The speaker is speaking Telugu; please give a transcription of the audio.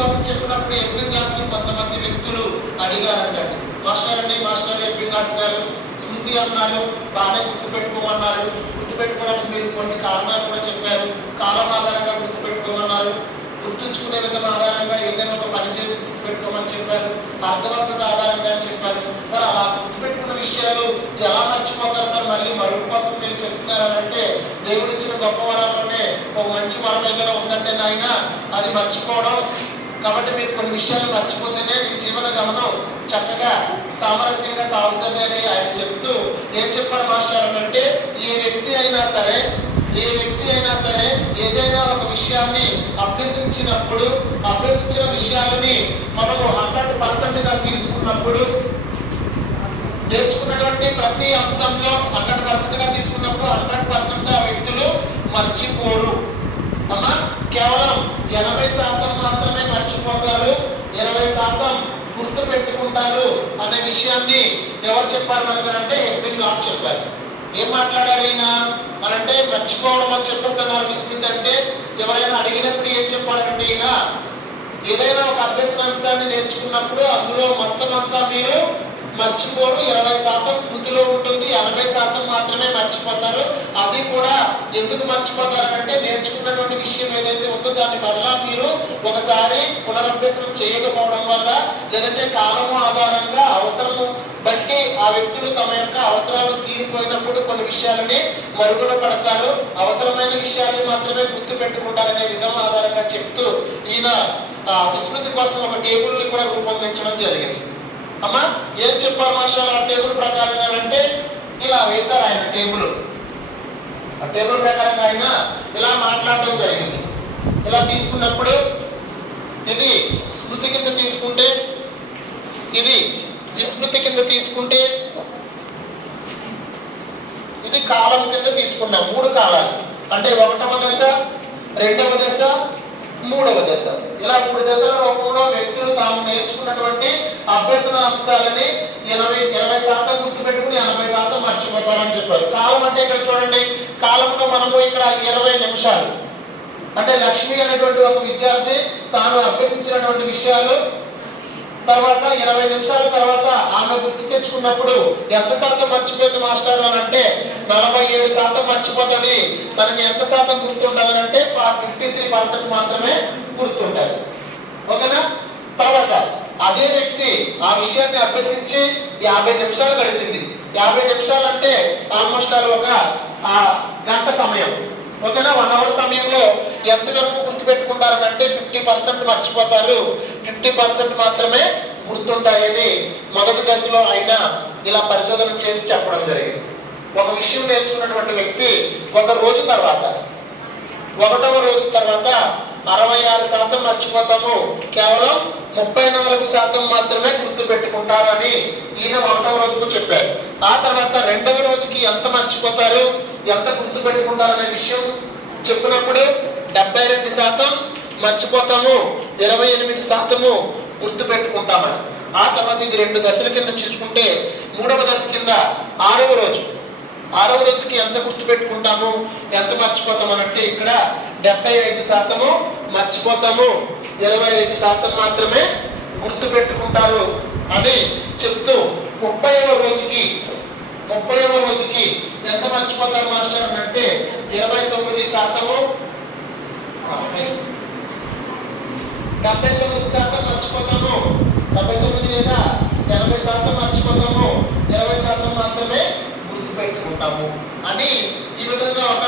కోసం చెప్పినప్పుడు ఎంపీ క్లాస్ కొంతమంది వ్యక్తులు అడిగారంటండి, మాస్టర్ ఎంపీ క్లాస్ గారు స్మృతి అన్నారు, బాగానే గుర్తుపెట్టుకోమన్నారు, గుర్తుపెట్టుకోవడానికి మీరు కొన్ని కారణాలు కూడా చెప్పారు, కాలం ఆధారంగా గుర్తుపెట్టుకోమన్నారు, గుర్తుంచుకునే విధం ఆధారంగా ఏదైనా ఒక పని చేసి గుర్తుపెట్టుకోమని చెప్పారు, అర్థవంతత ఆధారంగా అని చెప్పారు. మరి అలా గుర్తుపెట్టుకున్న విషయాలు ఎలా మర్చిపోతారు సార్? మళ్ళీ మరుగు కోసం మీరు చెప్తున్నారంటే దేవుడు ఇచ్చిన గొప్ప వరాల్లోనే ఒక మంచి వరం ఏదైనా ఉందంటే నాయన అది మర్చిపోవడం. కాబట్టి మీరు కొన్ని విషయాలు మర్చిపోతేనే మీ జీవన గమనం చక్కగా సామరస్యంగా సాగుతుంది అని ఆయన చెప్తూ ఏం చెప్పాడు మాస్టర్ అంటే, ఏ వ్యక్తి అయినా సరే ఏదైనా ఒక విషయాన్ని అభ్యసించిన విషయాలని మనము 100% తీసుకున్నప్పుడు, నేర్చుకున్నటువంటి ప్రతి అంశంలో 100% తీసుకున్నప్పుడు 100% ఆ వ్యక్తులు మర్చిపోరు అమ్మా. కేవలం 80% మాత్రమే మర్చిపోతారు, 20% గుర్తు పెట్టుకుంటారు అనే విషయాన్ని ఎవరు చెప్పారు మనకంటే ఎడ్విన్ లాక్ చెప్పారు. ఏం మాట్లాడారు ఈయన అనంటే, మర్చిపోవడం అని చెప్పేసి అన్నారు విస్మృతి అంటే. ఎవరైనా అడిగినప్పుడు ఏం చెప్పాలంటే, ఈయన ఏదైనా ఒక అభ్యసనాంశాన్ని నేర్చుకున్నప్పుడు అందులో మొత్తం అంతా మీరు మర్చిపోరు, 20% స్మృతిలో ఉంటుంది, 80% మాత్రమే మర్చిపోతారు. అది కూడా ఎందుకు మర్చిపోతారంటే, నేర్చుకున్నటువంటి విషయం ఏదైతే ఉందో దాన్ని మరలా మీరు ఒకసారి పునరభ్యసనం చేయకపోవడం వల్ల, లేదంటే కాలము ఆధారంగా అవసరము బట్టి ఆ వ్యక్తులు తమ యొక్క అవసరాలు తీరిపోయినప్పుడు కొన్ని విషయాలని మరుగున పడతారు, అవసరమైన విషయాన్ని మాత్రమే గుర్తు పెట్టుకుంటారనే విధం ఆధారంగా చెప్తూ ఈయన విస్మృతి కోసం ఒక టేబుల్ని కూడా రూపొందించడం జరిగింది. అమ్మా ఏం చెప్పారు మాస్టర్ ఆ టేబుల్ ప్రకారంగా అంటే, ఇలా వేశారు ఆయన టేబుల్. ఆ టేబుల్ ప్రకారంగా ఆయన ఇలా మాట్లాడడం జరిగింది. ఇలా తీసుకున్నప్పుడు ఇది స్మృతి కింద తీసుకుంటే, ఇది విస్మృతి కింద తీసుకుంటే, ఇది కాలం కింద తీసుకున్నాం. 3 కాలాలు అంటే 1వ దశ, 2వ దశ, 3వ దశ. ఇలా 3 దశల రూపంలో వ్యక్తులు తాము నేర్చుకున్నటువంటి అభ్యసన అంశాలని 20% గుర్తుపెట్టుకుని 80% మర్చిపోతారని చెప్పారు. కాలం అంటే ఇక్కడ చూడండి, కాలంలో మనము ఇక్కడ 20 నిమిషాలు అంటే లక్ష్మి అనేటువంటి ఒక విద్యార్థి తాను అభ్యసించినటువంటి విషయాలు తర్వాత 20 నిమిషాల తర్వాత ఆమె గుర్తు తెచ్చుకున్నప్పుడు ఎంత శాతం మర్చిపోయింది మాస్టర్ అని అంటే 47% మర్చిపోతుంది. తనకి ఎంత శాతం గుర్తుంటుంది అంటే 53% మాత్రమే గుర్తుంటుంది. ఓకేనా? తర్వాత అదే వ్యక్తి ఆ విషయాన్ని అభ్యసించి 50 నిమిషాలు గడిచింది. 50 నిమిషాలు అంటే ఆల్మోస్ట్ ఒక గంట సమయం. ఓకేనా? 1 అవర్ సమయంలో ఎంతవరకు గుర్తుపెట్టుకుంటారనంటే 50% మర్చిపోతారు, 50% మాత్రమే గుర్తుంటాయని మొదటి దశలో ఆయన ఇలా పరిశోధన చేసి చెప్పడం జరిగింది. ఒక విషయం నేర్చుకున్నటువంటి వ్యక్తి 1వ రోజు తర్వాత 66% మర్చిపోతాము, కేవలం 34% మాత్రమే గుర్తు పెట్టుకుంటారని ఈయన 1వ రోజుకు చెప్పారు. ఆ తర్వాత 2వ రోజుకి ఎంత మర్చిపోతారు, ఎంత గుర్తు పెట్టుకుంటారనే విషయం చెప్పినప్పుడు 72% మర్చిపోతాము, 28% గుర్తు పెట్టుకుంటామని. ఆ తర్వాత ఇది 2 దశల కింద చూసుకుంటే 3వ దశ కింద 6వ రోజుకి ఎంత గుర్తు పెట్టుకుంటాము, ఎంత మర్చిపోతాము అంటే ఇక్కడ 75% మర్చిపోతాము, 25% మాత్రమే గుర్తు పెట్టుకుంటారు అని చెప్తూ 30వ రోజుకి ఎంత మర్చిపోతారు మాస్టర్ అంటే 29%, 79% మర్చిపోతాము, 79 లేదా 80% మర్చిపోతాము, 20% మాత్రమే గుర్తు పెట్టుకుంటాము అని ఈ విధంగా ఒక